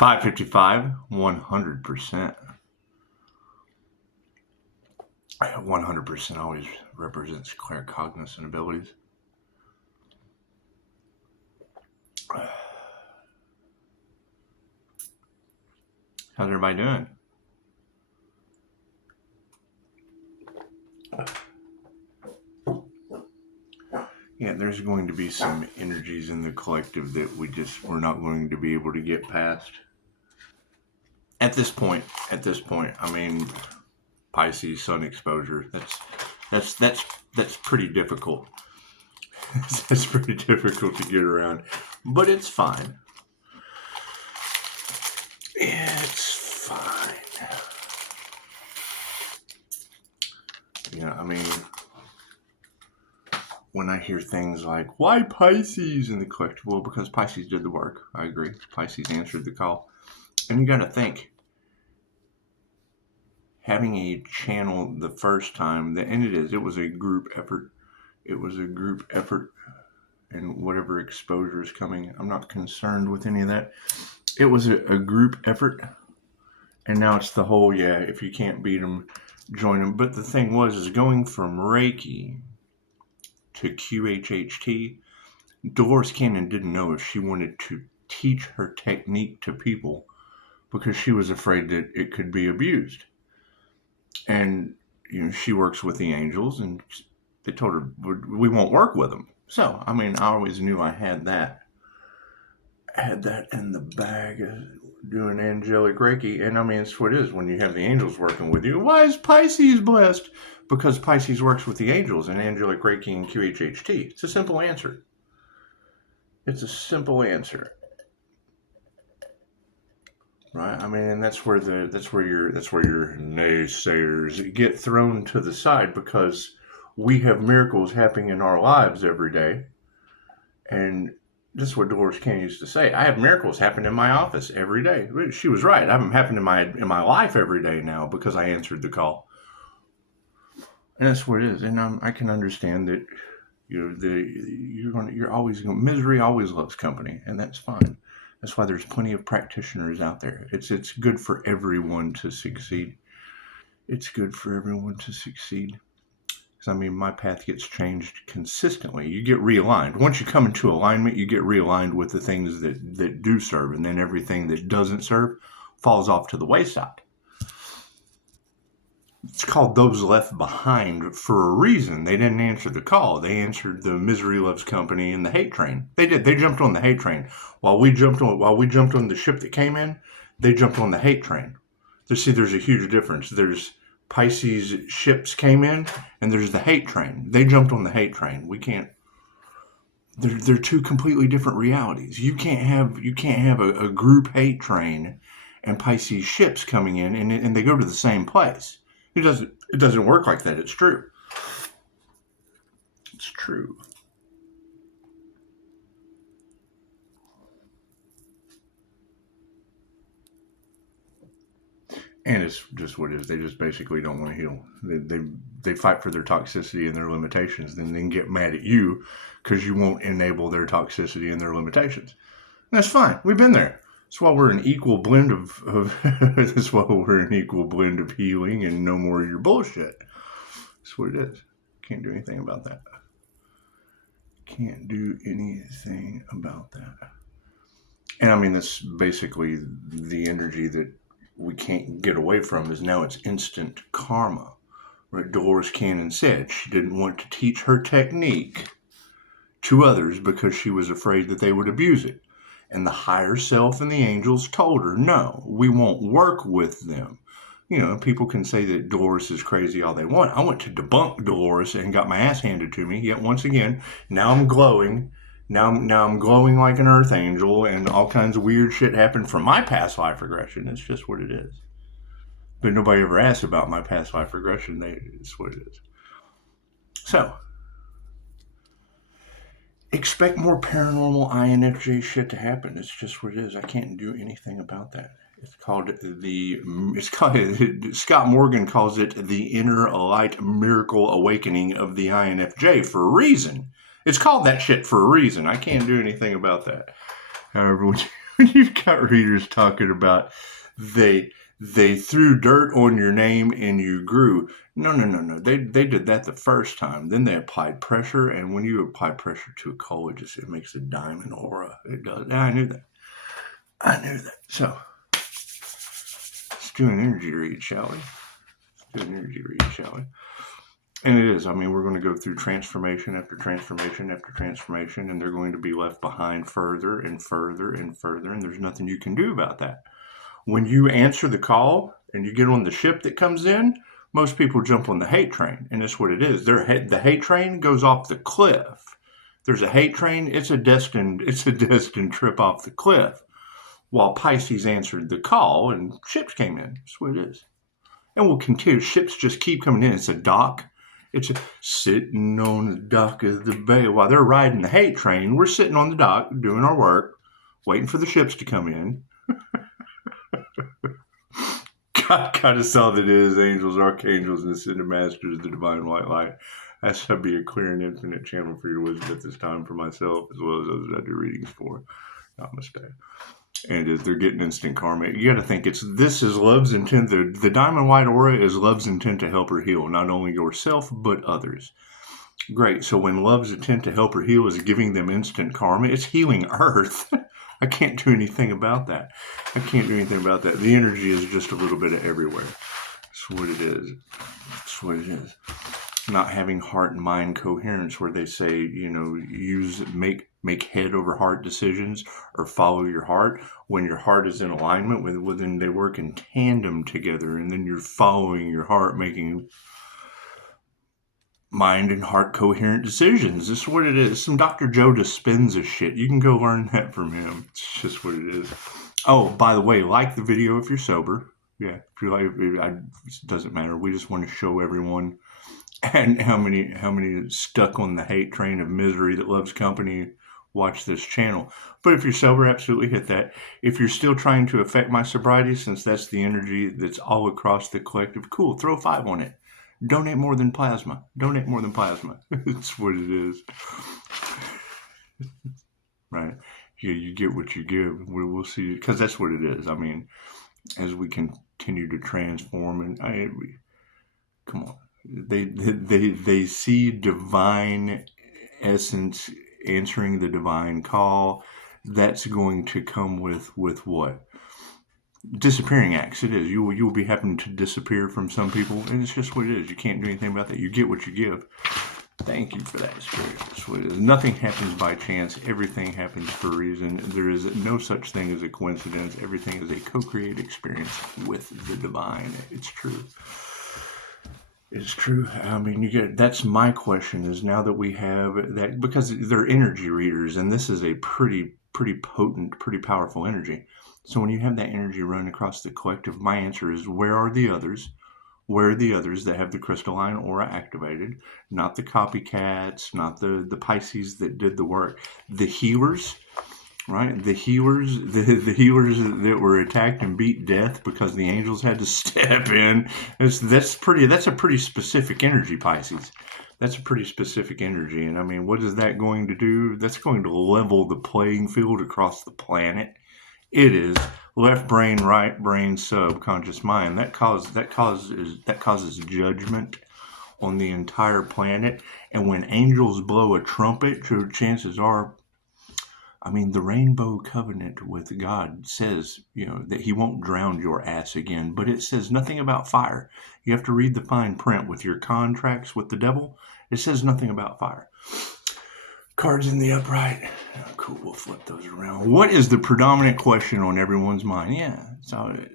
555, 100%. 100% always represents claircognizant abilities. How's everybody doing? Yeah, there's going to be some energies in the collective that we're not going to be able to get past. At this point, I mean, Pisces sun exposure, that's pretty difficult. That's pretty difficult to get around, but it's fine. It's fine. Yeah, I mean, when I hear things like, why Pisces in the collective? Well, because Pisces did the work. I agree. Pisces answered the call. And you got to think, having a channel the first time, and it was a group effort. It was a group effort, and whatever exposure is coming, I'm not concerned with any of that. It was a group effort, and now it's the whole, if you can't beat them, join them. But the thing is going from Reiki to QHHT, Dolores Cannon didn't know if she wanted to teach her technique to people because she was afraid that it could be abused. And, she works with the angels, and they told her, we won't work with them. So, I mean, I always knew I had that in the bag, doing angelic Reiki. And I mean, it's what it is when you have the angels working with you. Why is Pisces blessed? Because Pisces works with the angels in angelic Reiki and QHHT. It's a simple answer. It's a simple answer. Right? I mean, and that's where your naysayers get thrown to the side, because we have miracles happening in our lives every day. And this is what Dolores Cannon used to say. I have miracles happen in my office every day. She was right. I have them happen in my life every day now because I answered the call. And that's what it is. And I can understand that you're always going. Misery always loves company, and that's fine. That's why there's plenty of practitioners out there. It's good for everyone to succeed. It's good for everyone to succeed. Because, I mean, my path gets changed consistently. You get realigned. Once you come into alignment, you get realigned with the things that do serve, and then everything that doesn't serve falls off to the wayside. It's called Those Left Behind for a reason. They didn't answer the call. They answered the misery loves company and the hate train. They did. They jumped on the hate train. While we jumped on the ship that came in, they jumped on the hate train. There's a huge difference. There's Pisces ships came in, and there's the hate train. They jumped on the hate train. We can't. They're two completely different realities. You can't have a group hate train and Pisces ships coming in, and they go to the same place. It doesn't work like that. It's true. It's true. And it's just what it is. They just basically don't want to heal. They fight for their toxicity and their limitations, and then get mad at you because you won't enable their toxicity and their limitations. And that's fine. We've been there. That's why we're an equal blend of that's why we're an equal blend of healing and no more of your bullshit. That's what it is. Can't do anything about that. Can't do anything about that. And I mean, that's basically the energy that we can't get away from. Is now it's instant karma. Right? Dolores Cannon said she didn't want to teach her technique to others because she was afraid that they would abuse it. And the higher self and the angels told her, no, we won't work with them. People can say that Dolores is crazy all they want. I went to debunk Dolores and got my ass handed to me. Yet once again, now I'm glowing. Now I'm glowing like an earth angel, and all kinds of weird shit happened from my past life regression. It's just what it is. But nobody ever asked about my past life regression. It's what it is. So, expect more paranormal INFJ shit to happen. It's just what it is. I can't do anything about that. Scott Morgan calls it the inner light miracle awakening of the INFJ for a reason. It's called that shit for a reason. I can't do anything about that. However, when you've got readers talking about they threw dirt on your name and you grew. No. They did that the first time. Then they applied pressure, and when you apply pressure to a coal, it makes a diamond aura. It does. I knew that. So let's do an energy read, shall we? And it is. I mean, we're going to go through transformation after transformation after transformation, and they're going to be left behind further and further and further, and there's nothing you can do about that. When you answer the call and you get on the ship that comes in, most people jump on the hate train, and that's what it is. The hate train goes off the cliff. There's a hate train. It's a destined trip off the cliff. While Pisces answered the call and ships came in. That's what it is. And we'll continue. Ships just keep coming in. It's a dock. It's sitting on the dock of the bay. While they're riding the hate train, we're sitting on the dock doing our work, waiting for the ships to come in. God kind of saw that it is angels, archangels, and ascended masters, the divine white light. That should be a clear and infinite channel for your wisdom at this time for myself, as well as those I do readings for. Namaste. And as they're getting instant karma, you got to think this is love's intent. The diamond white aura is love's intent to help her heal, not only yourself, but others. Great. So when love's intent to help her heal is giving them instant karma, it's healing Earth. I can't do anything about that. The energy is just a little bit of everywhere. That's what it is. Not having heart and mind coherence, where they say, make head over heart decisions or follow your heart. When your heart is in alignment with then they work in tandem together, and then you're following your heart, making mind and heart coherent decisions. This is what it is. Some Dr. Joe Dispenza shit. You can go learn that from him. It's just what it is. Oh, by the way, like the video if you're sober. Yeah, if you like, it doesn't matter. We just want to show everyone and how many stuck on the hate train of misery that loves company watch this channel. But if you're sober, absolutely hit that. If you're still trying to affect my sobriety, since that's the energy that's all across the collective, cool, throw 5 on it. Donate more than plasma. It's what it is. Right? Yeah, you get what you give. We'll see. Because that's what it is. I mean, as we continue to transform, and come on. They see divine essence answering the divine call. That's going to come with what? Disappearing acts. It is. You will be happening to disappear from some people, and it's just what it is. You can't do anything about that. You get what you give. Thank you for that, Spirit. That's what it is. Nothing happens by chance. Everything happens for a reason. There is no such thing as a coincidence. Everything is a co-created experience with the divine. It's true. It's true. I mean, that's my question, is now that we have that, because they're energy readers, and this is a pretty potent, pretty powerful energy. So when you have that energy run across the collective, my answer is, where are the others? Where are the others that have the crystalline aura activated? Not the copycats, not the Pisces that did the work. The healers, right? The healers that were attacked and beat death because the angels had to step in. That's a pretty specific energy, Pisces. That's a pretty specific energy. And I mean, what is that going to do? That's going to level the playing field across the planet. It is left brain, right brain, subconscious mind. That causes judgment on the entire planet. And when angels blow a trumpet, chances are, I mean, the rainbow covenant with God says, that he won't drown your ass again, but it says nothing about fire. You have to read the fine print with your contracts with the devil. It says nothing about fire. Cards in the upright. Oh, cool, we'll flip those around. What is the predominant question on everyone's mind? Yeah,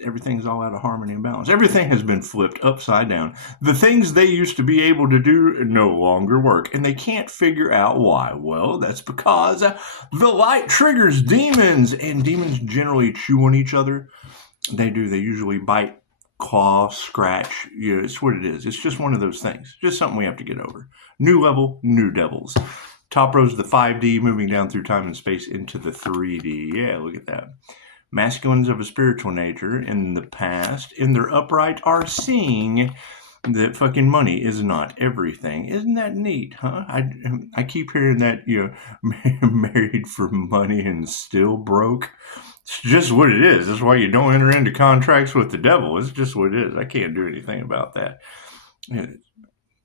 everything's all out of harmony and balance. Everything has been flipped upside down. The things they used to be able to do no longer work, and they can't figure out why. Well, that's because the light triggers demons, and demons generally chew on each other. They do. They usually bite, claw, scratch. Yeah, it's what it is. It's just one of those things. Just something we have to get over. New level, new devils. Top row is the 5D, moving down through time and space into the 3D. Yeah, look at that. Masculines of a spiritual nature in the past, in their upright, are seeing that fucking money is not everything. Isn't that neat, huh? I keep hearing that, married for money and still broke. It's just what it is. That's why you don't enter into contracts with the devil. It's just what it is. I can't do anything about that.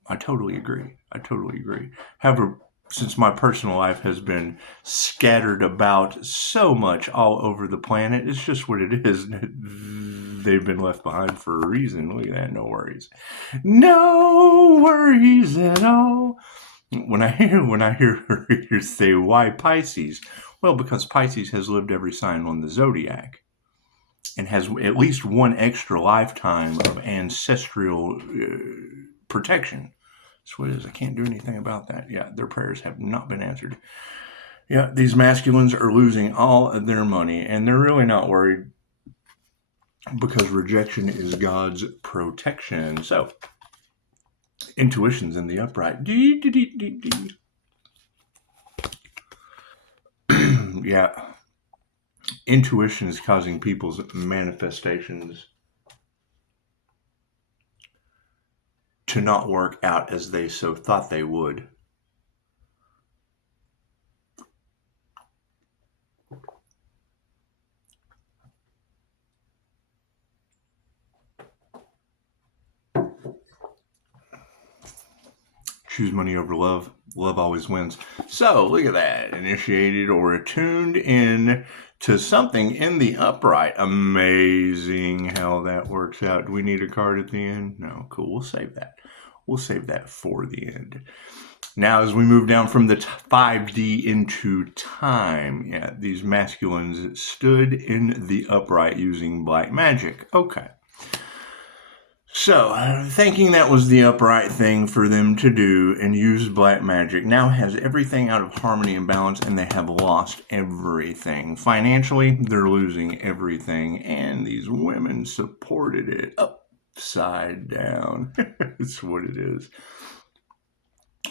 I totally agree. I totally agree. However, since my personal life has been scattered about so much all over the planet, it's just what it is. They've been left behind for a reason. Look at that. No worries. No worries at all. When I hear her say, why Pisces? Well, because Pisces has lived every sign on the zodiac and has at least one extra lifetime of ancestral protection. That's what it is. I can't do anything about that. Yeah, their prayers have not been answered. Yeah, these masculines are losing all of their money, and they're really not worried because rejection is God's protection. So, intuition's in the upright. Yeah. Intuition is causing people's manifestations to not work out as they so thought they would. Choose money over love. Love always wins. So look at that. Initiated or attuned in to something in the upright. Amazing how that works out. Do we need a card at the end? No. Cool. We'll save that. We'll save that for the end. Now, as we move down from the 5D into time, yeah, these masculines stood in the upright using black magic. Okay. So, thinking that was the upright thing for them to do and use black magic now has everything out of harmony and balance, and they have lost everything. Financially, they're losing everything, and these women supported it upside down. That's what it is.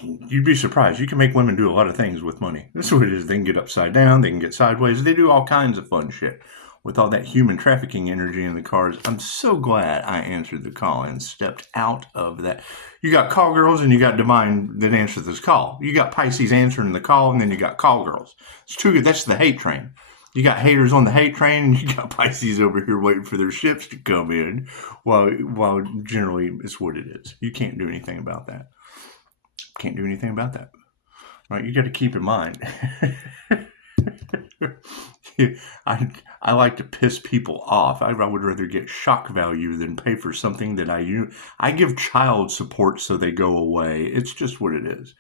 You'd be surprised. You can make women do a lot of things with money. That's what it is. They can get upside down. They can get sideways. They do all kinds of fun shit. With all that human trafficking energy in the cards, I'm so glad I answered the call and stepped out of that. You got call girls and you got divine that answer this call. You got Pisces answering the call, and then you got call girls. It's too good. That's the hate train. You got haters on the hate train, and you got Pisces over here waiting for their ships to come in, while generally it's what it is. You can't do anything about that. Can't do anything about that. Right? You got to keep in mind. I like to piss people off. I would rather get shock value than pay for something that I give child support so they go away. It's just what it is.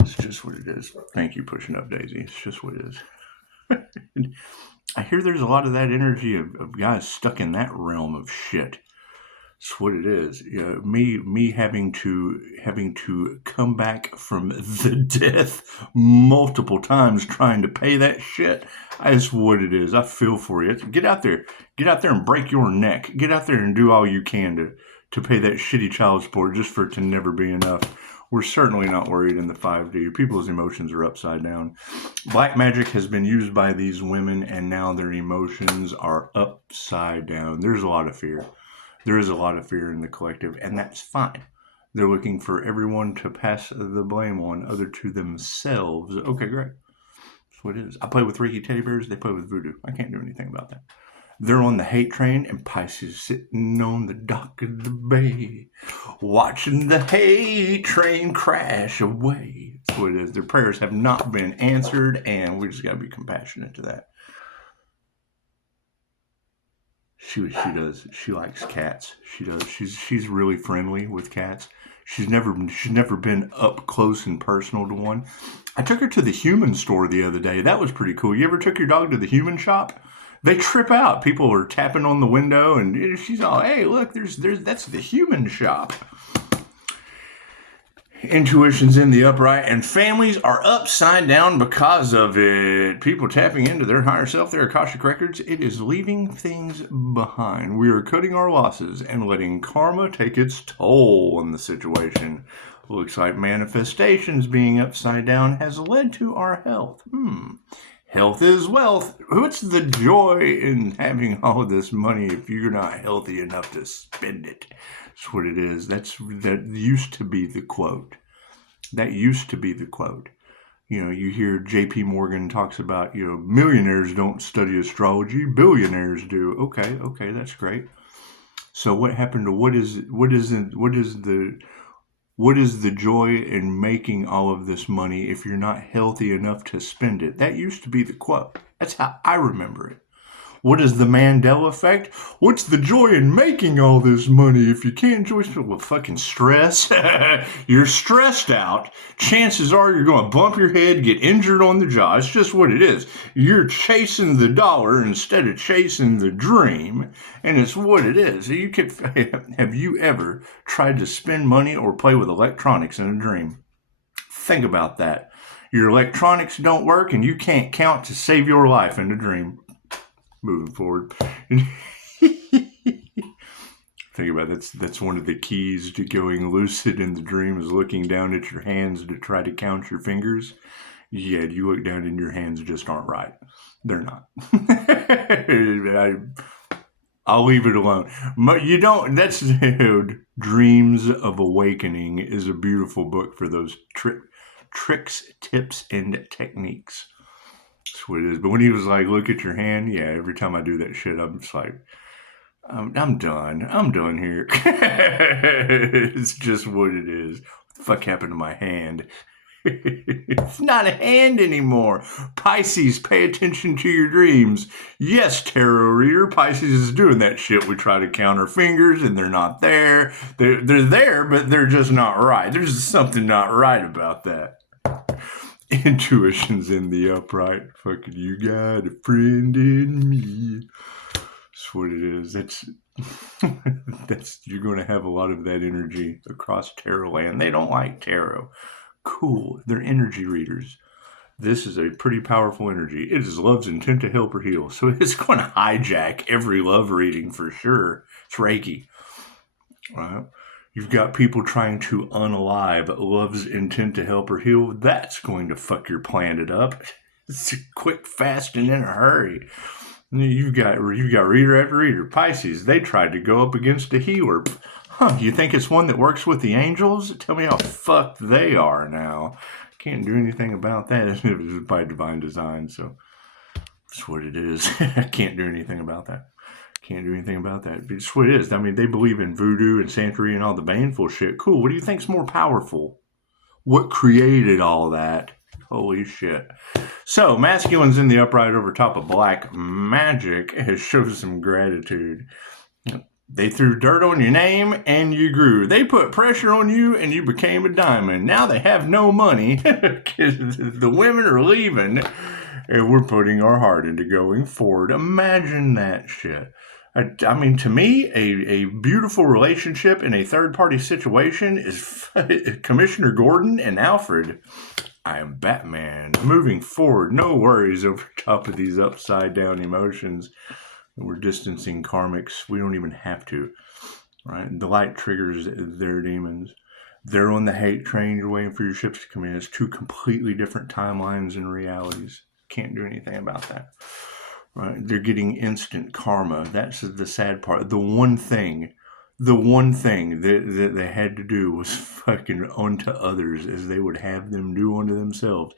It's just what it is. Thank you, pushing up Daisy. It's just what it is. I hear there's a lot of that energy of guys stuck in that realm of shit. That's what it is. Me having to come back from the death multiple times trying to pay that shit. That's what it is. I feel for you. Get out there and break your neck. Get out there and do all you can to pay that shitty child support just for it to never be enough. We're certainly not worried in the 5D. People's emotions are upside down. Black magic has been used by these women, and now their emotions are upside down. There's a lot of fear. There is a lot of fear in the collective, and that's fine. They're looking for everyone to pass the blame on other to themselves. Okay, great. That's what it is. I play with Reiki teddy bears. They play with voodoo. I can't do anything about that. They're on the hate train, and Pisces sitting on the dock of the bay, watching the hate train crash away. That's what it is. Their prayers have not been answered, and we just got to be compassionate to that. She does. She likes cats. She does. She's really friendly with cats. She's never been up close and personal to one. I took her to the human store the other day. That was pretty cool. You ever took your dog to the human shop? They trip out. People are tapping on the window, and she's all, "Hey, look, that's the human shop." Intuition's in the upright, and families are upside down because of it. People tapping into their higher self, their Akashic records. It is leaving things behind. We are cutting our losses and letting karma take its toll on the situation. Looks like manifestations being upside down has led to our health. Health is wealth. What's the joy in having all of this money if you're not healthy enough to spend it? That's what it is. That used to be the quote. That used to be the quote. You know, you hear J.P. Morgan talks about, you know, millionaires don't study astrology, billionaires do. Okay, that's great. So what happened to what is the joy in making all of this money if you're not healthy enough to spend it? That used to be the quote. That's how I remember it. What is the Mandela effect? What's the joy in making all this money if you can't enjoy it? Well, fucking stress. You're stressed out. Chances are you're going to bump your head, get injured on the job. It's just what it is. You're chasing the dollar instead of chasing the dream, and it's what it is. Have you ever tried to spend money or play with electronics in a dream? Think about that. Your electronics don't work, and you can't count to save your life in a dream. Moving forward. Think about it. That's one of the keys to going lucid in the dream is looking down at your hands to try to count your fingers. Yeah, you look down and your hands just aren't right. They're not. I'll leave it alone. You don't. That's Dreams of Awakening is a beautiful book for those tricks, tips, and techniques. That's what it is. But when he was like, look at your hand, yeah, every time I do that shit, I'm just like, I'm done. I'm done here. It's just what it is. What the fuck happened to my hand? It's not a hand anymore. Pisces, pay attention to your dreams. Yes, tarot reader, Pisces is doing that shit. We try to count our fingers and they're not there. They're there, but they're just not right. There's something not right about that. Intuition's in the upright. Fucking, you got a friend in me. That's what it is. That's you're going to have a lot of that energy across tarot land. They don't like tarot. Cool. They're energy readers. This is a pretty powerful energy. It is love's intent to help or heal. So it's going to hijack every love reading for sure. It's Reiki. Right? You've got people trying to unalive love's intent to help or heal. That's going to fuck your planet up. It's quick, fast, and in a hurry. You've got reader after reader. Pisces, they tried to go up against a healer. You think it's one that works with the angels? Tell me how fucked they are now. Can't do anything about that. It was by divine design, so that's what it is. I can't do anything about that. Can't do anything about that. It's what it is. I mean, they believe in voodoo and Santeria and all the baneful shit. Cool. What do you think's more powerful? What created all that? Holy shit. So, masculine's in the upright over top of black magic has shown some gratitude. They threw dirt on your name and you grew. They put pressure on you and you became a diamond. Now they have no money because the women are leaving and we're putting our heart into going forward. Imagine that shit. I mean, to me, a beautiful relationship in a third-party situation is Commissioner Gordon and Alfred. I am Batman. Moving forward, no worries over top of these upside-down emotions. We're distancing karmics. We don't even have to, right? The light triggers their demons. They're on the hate train. You're waiting for your ships to come in. It's two completely different timelines and realities. Can't do anything about that. Right? They're getting instant karma. That's the sad part. The one thing that they had to do was fucking unto others as they would have them do unto themselves.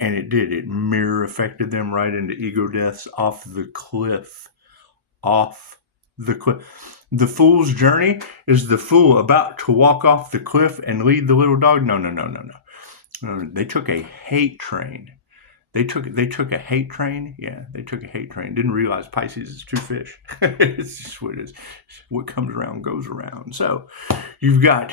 And it did. It mirror affected them right into ego deaths off the cliff. Off the cliff. The fool's journey is the fool about to walk off the cliff and lead the little dog. No. They took a hate train. They took a hate train. Yeah, they took a hate train. Didn't realize Pisces is two fish. It's just what it is. What comes around goes around. So you've got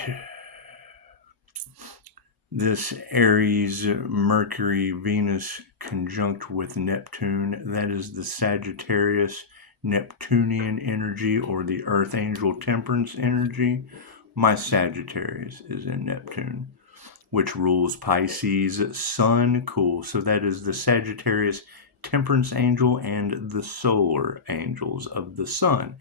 this Aries, Mercury, Venus conjunct with Neptune. That is the Sagittarius Neptunian energy or the Earth Angel Temperance energy. My Sagittarius is in Neptune, which rules Pisces Sun. Cool. So that is the Sagittarius Temperance Angel and the Solar Angels of the Sun.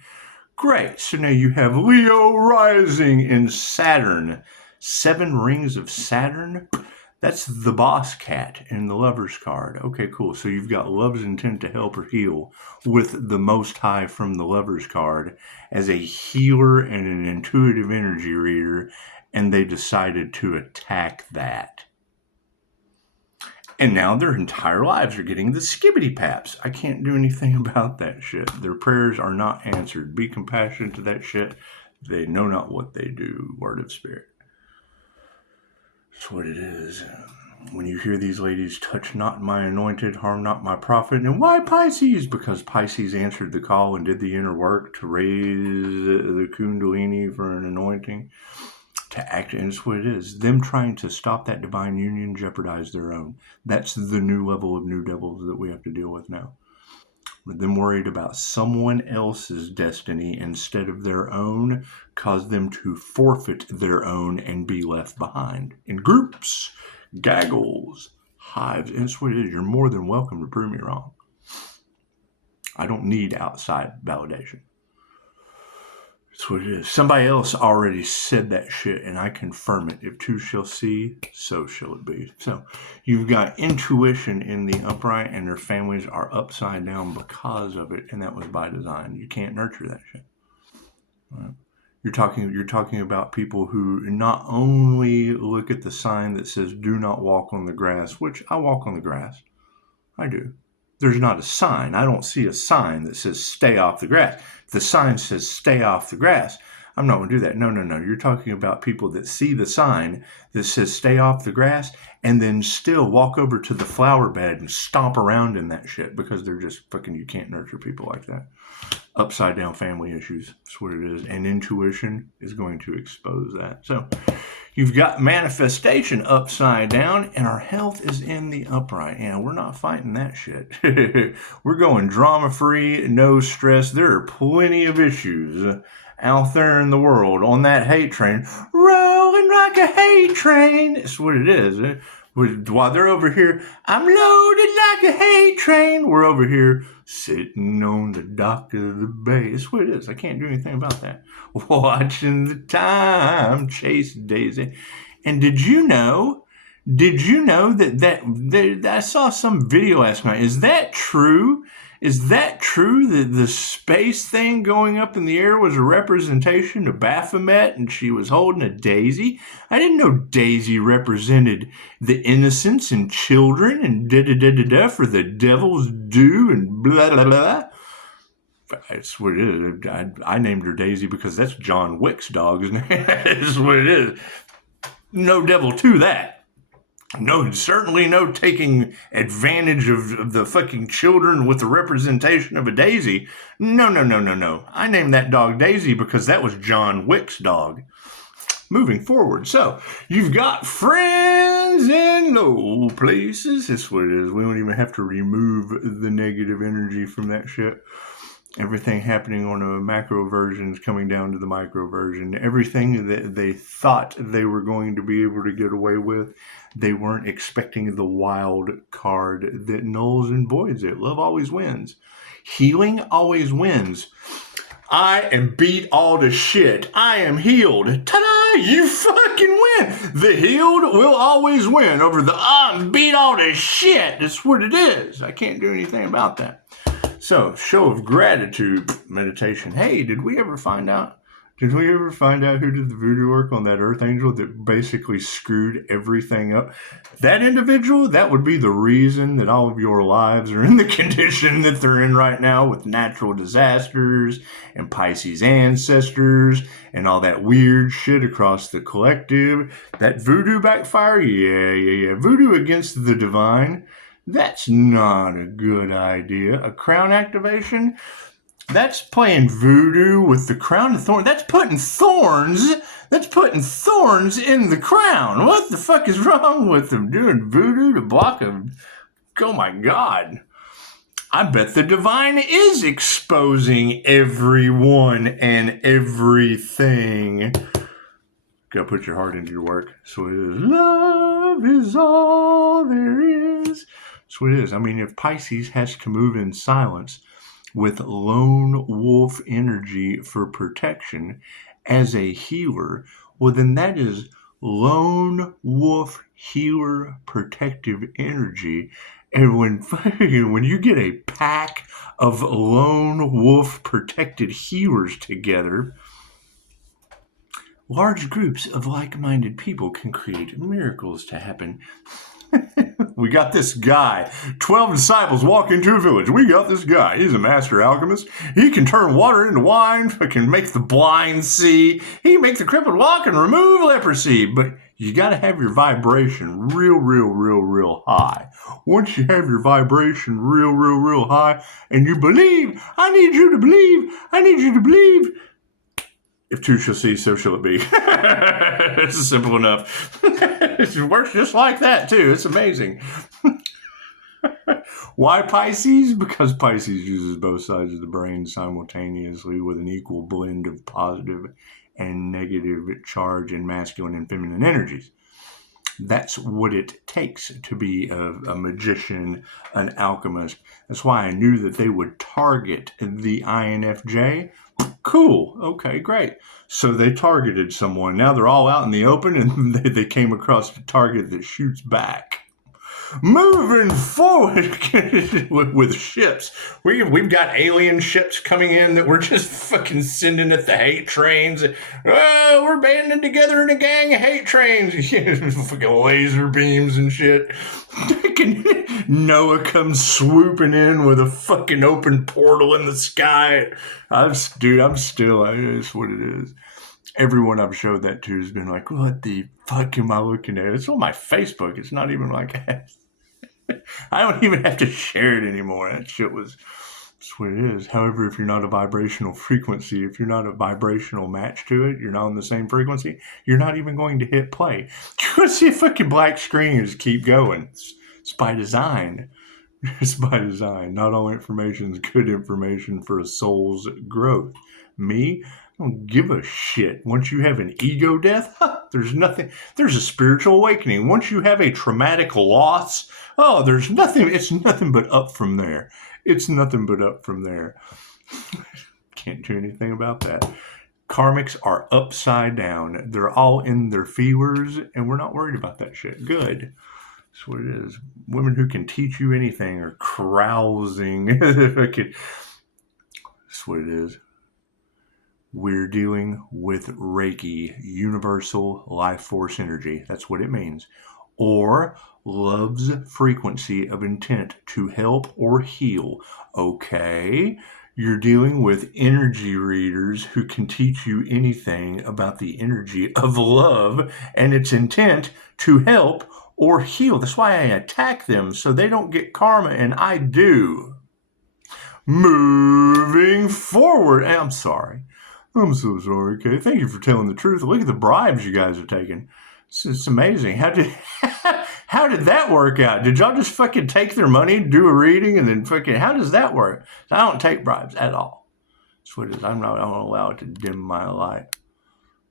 Great. So now you have Leo rising in Saturn. 7 rings of Saturn. That's the boss cat in the Lover's card. Okay, cool. So you've got love's intent to help or heal with the Most High from the Lover's card as a healer and an intuitive energy reader, and they decided to attack that. And now their entire lives are getting the skibbity paps. I can't do anything about that shit. Their prayers are not answered. Be compassionate to that shit. They know not what they do. Word of spirit. That's what it is. When you hear these ladies, touch not my anointed, harm not my prophet. And why Pisces? Because Pisces answered the call and did the inner work to raise the kundalini for an anointing. To act, and it's what it is. Them trying to stop that divine union jeopardize their own. That's the new level of new devils that we have to deal with now. With them worried about someone else's destiny instead of their own, cause them to forfeit their own and be left behind. In groups, gaggles, hives, and it's what it is. You're more than welcome to prove me wrong. I don't need outside validation. That's what it is. Somebody else already said that shit, and I confirm it. If two shall see, so shall it be. So you've got intuition in the upright, and their families are upside down because of it, and that was by design. You can't nurture that shit. Right? You're talking about people who not only look at the sign that says "Do not walk on the grass," which I walk on the grass. I do. There's not a sign. I don't see a sign that says stay off the grass. If the sign says stay off the grass, I'm not going to do that. No. You're talking about people that see the sign that says stay off the grass and then still walk over to the flower bed and stomp around in that shit because they're just fucking, you can't nurture people like that. Upside down family issues. That's what it is. And intuition is going to expose that. So you've got manifestation upside down, and our health is in the upright. And we're not fighting that shit. We're going drama-free, no stress. There are plenty of issues out there in the world on that hate train. Rolling like a hate train. That's what it is. While they're over here, I'm loaded like a hate train. We're over here sitting on the dock of the bay. That's what it is. I can't do anything about that. Watching the time chase Daisy. And did you know that I saw some video last night? Is that true? Is that true that the space thing going up in the air was a representation of Baphomet and she was holding a daisy? I didn't know Daisy represented the innocents and children and da-da-da-da-da for the devil's due and blah, blah, blah. That's what it is. I named her Daisy because that's John Wick's dog's name. That's what it is. No devil to that. No, certainly no taking advantage of the fucking children with the representation of a daisy. No. I named that dog Daisy because that was John Wick's dog. Moving forward. So, you've got friends in low places. That's what it is. We don't even have to remove the negative energy from that shit. Everything happening on a macro version is coming down to the micro version. Everything that they thought they were going to be able to get away with, they weren't expecting the wild card that nulls and voids it. Love always wins. Healing always wins. I am beat all to shit. I am healed. Ta-da! You fucking win. The healed will always win over the I'm beat all to shit. That's what it is. I can't do anything about that. So, show of gratitude meditation. Hey, did we ever find out who did the voodoo work on that Earth Angel that basically screwed everything up? That individual, that would be the reason that all of your lives are in the condition that they're in right now with natural disasters and Pisces ancestors and all that weird shit across the collective. That voodoo backfire? Yeah. Voodoo against the divine. That's not a good idea. A crown activation? That's playing voodoo with the crown of thorns. That's putting thorns in the crown. What the fuck is wrong with them doing voodoo to block them? Oh my God. I bet the divine is exposing everyone and everything. Gotta put your heart into your work. So it is. Love is all there is. So it is. I mean, if Pisces has to move in silence with lone wolf energy for protection as a healer, well, then that is lone wolf healer protective energy. And when you get a pack of lone wolf protected healers together, large groups of like-minded people can create miracles to happen. We got this guy. 12 disciples walk into a village. We got this guy. He's a master alchemist. He can turn water into wine. Can make the blind see. He can make the crippled walk and remove leprosy. But you got to have your vibration real high. Once you have your vibration real high and you believe, I need you to believe. I need you to believe. If two shall see, so shall it be. It's simple enough. It works just like that, too. It's amazing. Why Pisces? Because Pisces uses both sides of the brain simultaneously with an equal blend of positive and negative charge and masculine and feminine energies. That's what it takes to be a magician, an alchemist. That's why I knew that they would target the INFJ. Cool. Okay, great. So they targeted someone. Now they're all out in the open and they came across a target that shoots back. Moving forward with ships. We've got alien ships coming in that we're just fucking sending at the hate trains. Oh, we're banding together in a gang of hate trains. Fucking laser beams and shit. Noah comes swooping in with a fucking open portal in the sky. It's what it is. Everyone I've showed that to has been like, what the fuck am I looking at? It's on my Facebook. It's not even like I don't even have to share it anymore. That shit was, that's what it is. However, if you're not a vibrational frequency, if you're not a vibrational match to it, you're not on the same frequency, you're not even going to hit play. You see a fucking black screen and just keep going. It's by design. It's by design. Not all information is good information for a soul's growth. Me? I don't give a shit. Once you have an ego death, there's nothing. There's a spiritual awakening. Once you have a traumatic loss, there's nothing. It's nothing but up from there. It's nothing but up from there. Can't do anything about that. Karmics are upside down. They're all in their fevers, and we're not worried about that shit. Good. That's what it is. Women who can teach you anything are carousing. That's what it is. We're dealing with Reiki, universal life force energy. That's what it means. Or love's frequency of intent to help or heal. Okay, you're dealing with energy readers who can teach you anything about the energy of love and its intent to help or heal. That's why I attack them, so they don't get karma, and I do. Moving forward. I'm sorry. I'm so sorry, okay? Thank you for telling the truth. Look at the bribes you guys are taking. It's amazing. How did that work out? Did y'all just fucking take their money, do a reading, and then fucking, how does that work? I don't take bribes at all. That's what it is. I don't allow it to dim my light.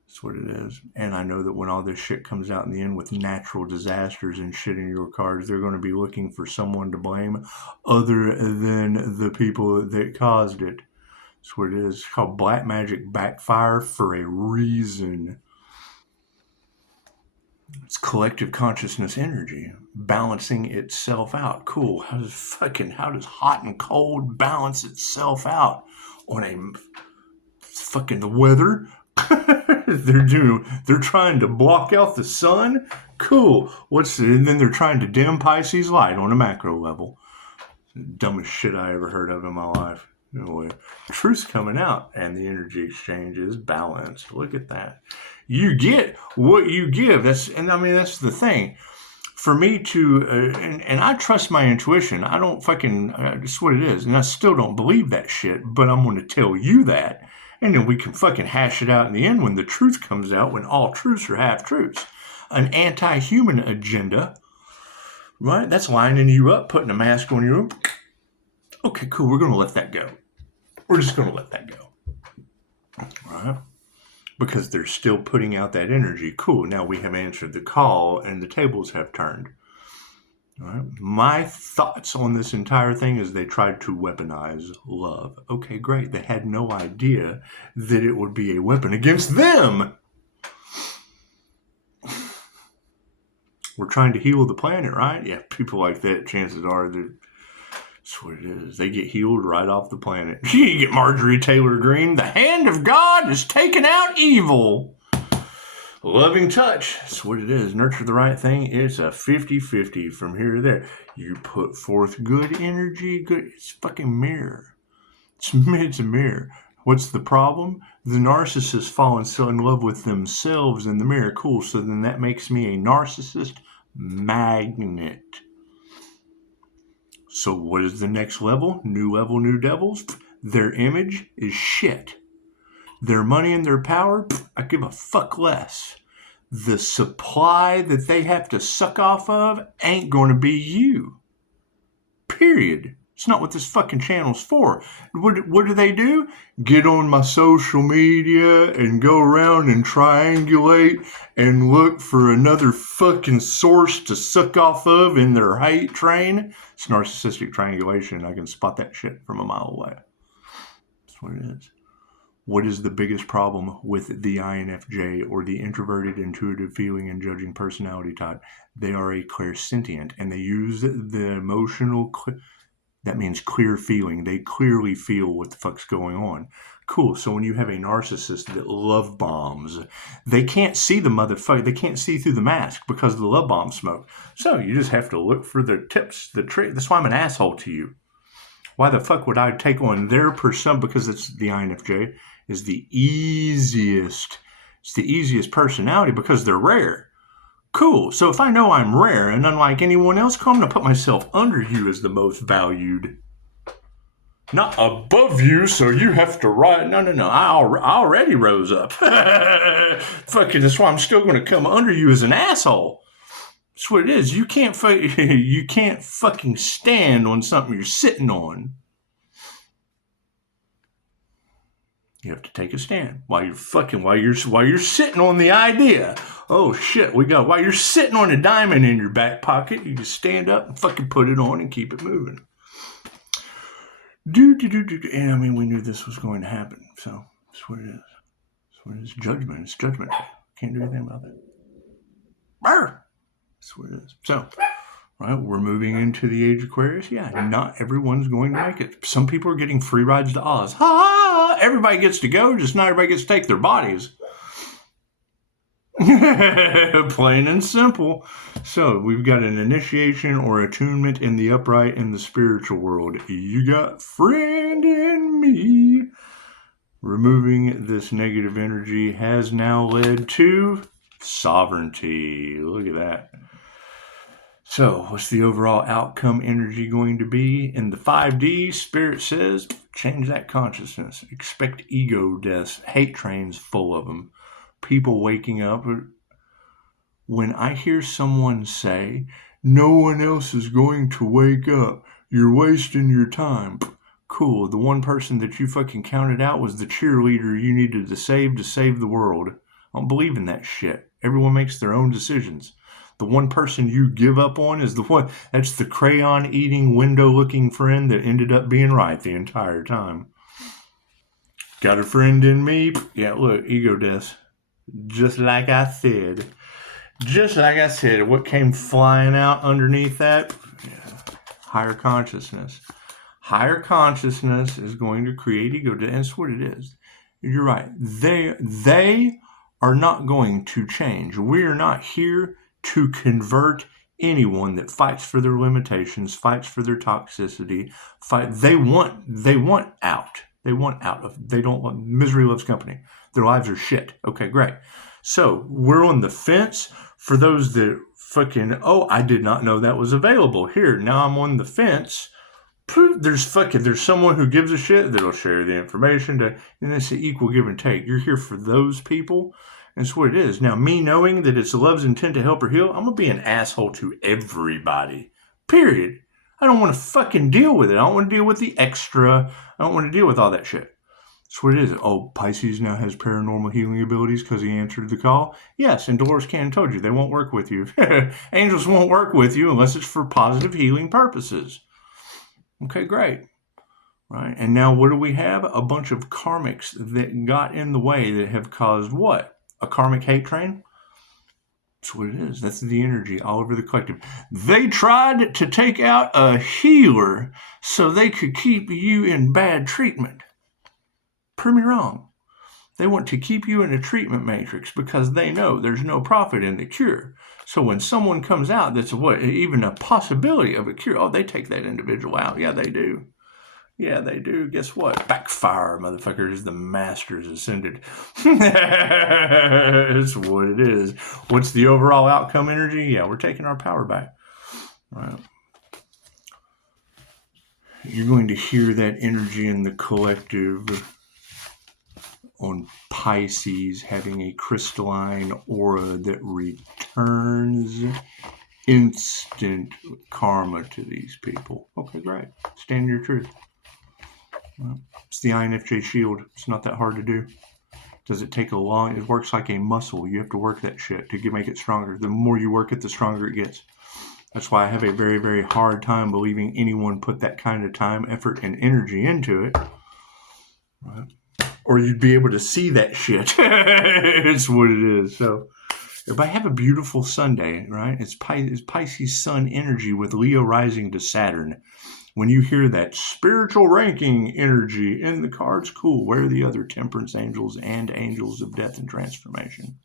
That's what it is. And I know that when all this shit comes out in the end with natural disasters and shit in your cards, they're going to be looking for someone to blame other than the people that caused it. That's what it is. It's called black magic backfire for a reason. It's collective consciousness energy balancing itself out. Thcool. How does hot and cold balance itself out on a fucking the weather? They're trying to block out the sun. Cool. And then they're trying to dim Pisces light on a macro level. Dumbest shit I ever heard of in my life. Anyway, truth's coming out and the energy exchange is balanced. Look at that. You get what you give. That's the thing. For me to, and I trust my intuition. I don't fucking, that's what it is. And I still don't believe that shit, but I'm going to tell you that. And then we can fucking hash it out in the end when the truth comes out, when all truths are half truths. An anti-human agenda, right? That's lining you up, putting a mask on you. Okay, cool. We're going to let that go. We're just going to let that go. All right? Because they're still putting out that energy. Cool. Now we have answered the call and the tables have turned. All right? My thoughts on this entire thing is they tried to weaponize love. Okay, great. They had no idea that it would be a weapon against them. We're trying to heal the planet, right? Yeah, people like that, chances are that's what it is. They get healed right off the planet. You get Marjorie Taylor Greene. The hand of God is taking out evil. Loving touch. That's what it is. Nurture the right thing. It's a 50-50 from here to there. You put forth good energy, good. It's a fucking mirror. It's a mirror. What's the problem? The narcissist falling so in love with themselves in the mirror. Cool. So then that makes me a narcissist magnet. So what is the next level? Level, new devils. Their image is shit. Their money and their power, I give a fuck less. The supply that they have to suck off of ain't going to be you. Period. It's not what this fucking channel's for. What do they do? Get on my social media and go around and triangulate and look for another fucking source to suck off of in their hate train. It's narcissistic triangulation. I can spot that shit from a mile away. That's what it is. What is the biggest problem with the INFJ, or the introverted, intuitive, feeling, and judging personality type? They are a clairsentient, and they use the emotional, that means clear feeling. They clearly feel what the fuck's going on. Cool. So when you have a narcissist that love bombs, they can't see the motherfucker. They can't see through the mask because of the love bomb smoke. So you just have to look for the tips, the trick. That's why I'm an asshole to you. Why the fuck would I take on their persona? Because it's the INFJ is the easiest. It's the easiest personality because they're rare. Cool. So if I know I'm rare and unlike anyone else, I'm going to put myself under you as the most valued. Not above you, so you have to rise. No. I already rose up. Fucking, that's why I'm still going to come under you as an asshole. That's what it is. You can't fucking stand on something you're sitting on. You have to take a stand while you're sitting on the idea. Oh shit, while you're sitting on a diamond in your back pocket, you just stand up and fucking put it on and keep it moving. And I mean, we knew this was going to happen, so that's what it is. That's what it is. Judgment. It's judgment. Can't do anything about that. That's what it is. So, right, we're moving into the age of Aquarius. Yeah, not everyone's going to make it. Some people are getting free rides to Oz. Ha! Everybody gets to go, just not everybody gets to take their bodies. Plain and simple. So, we've got an initiation or attunement in the upright in the spiritual world. You got friend in me. Removing this negative energy has now led to sovereignty. Look at that. So, what's the overall outcome energy going to be? In the 5D, Spirit says, change that consciousness. Expect ego deaths. Hate trains full of them. People waking up. When I hear someone say, no one else is going to wake up, you're wasting your time. Cool. The one person that you fucking counted out was the cheerleader you needed to save the world. I don't believe in that shit. Everyone makes their own decisions. The one person you give up on is the one, that's the crayon-eating, window-looking friend that ended up being right the entire time. Got a friend in me? Yeah, look, ego death. Just like I said. What came flying out underneath that? Yeah. Higher consciousness. Higher consciousness is going to create ego death. That's what it is. You're right. They are not going to change. We are not here to convert anyone that fights for their limitations, fights for their toxicity. They want out. They don't want, misery loves company. Their lives are shit. Okay, great. So we're on the fence for those that fucking, I did not know that was available. Here, now I'm on the fence. There's someone who gives a shit that'll share the information and it's an equal give and take. You're here for those people. That's what it is. Now, me knowing that it's love's intent to help or heal, I'm going to be an asshole to everybody. Period. I don't want to fucking deal with it. I don't want to deal with the extra. I don't want to deal with all that shit. That's what it is. Oh, Pisces now has paranormal healing abilities because he answered the call. Yes, and Dolores Cannon told you they won't work with you. Angels won't work with you unless it's for positive healing purposes. Okay, great. Right. And now what do we have? A bunch of karmics that got in the way that have caused what? A karmic hate train? That's what it is. That's the energy all over the collective. They tried to take out a healer so they could keep you in bad treatment. Prove me wrong. They want to keep you in a treatment matrix because they know there's no profit in the cure. So when someone comes out that's even a possibility of a cure, oh, they take that individual out. Yeah, they do. Yeah, they do. Guess what? Backfire, motherfuckers. The Masters ascended. It's what it is. What's the overall outcome energy? Yeah, we're taking our power back. All right. You're going to hear that energy in the collective on Pisces having a crystalline aura that returns instant karma to these people. Okay, great. Stand your truth. Well, it's the INFJ shield. It's not that hard to do. Does it take a long... It works like a muscle. You have to work that shit to make it stronger. The more you work it, the stronger it gets. That's why I have a very, very hard time believing anyone put that kind of time, effort, and energy into it. Right? Or you'd be able to see that shit. It's what it is. So, everybody have a beautiful Sunday, right? It's Pisces sun energy with Leo rising to Saturn. When you hear that spiritual ranking energy in the cards, cool. Where are the other temperance angels and angels of death and transformation?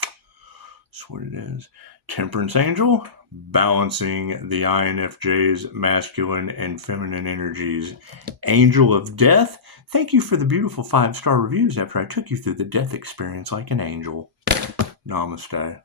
That's what it is. Temperance angel, balancing the INFJ's masculine and feminine energies. Angel of death, thank you for the beautiful 5-star reviews after I took you through the death experience like an angel. Namaste.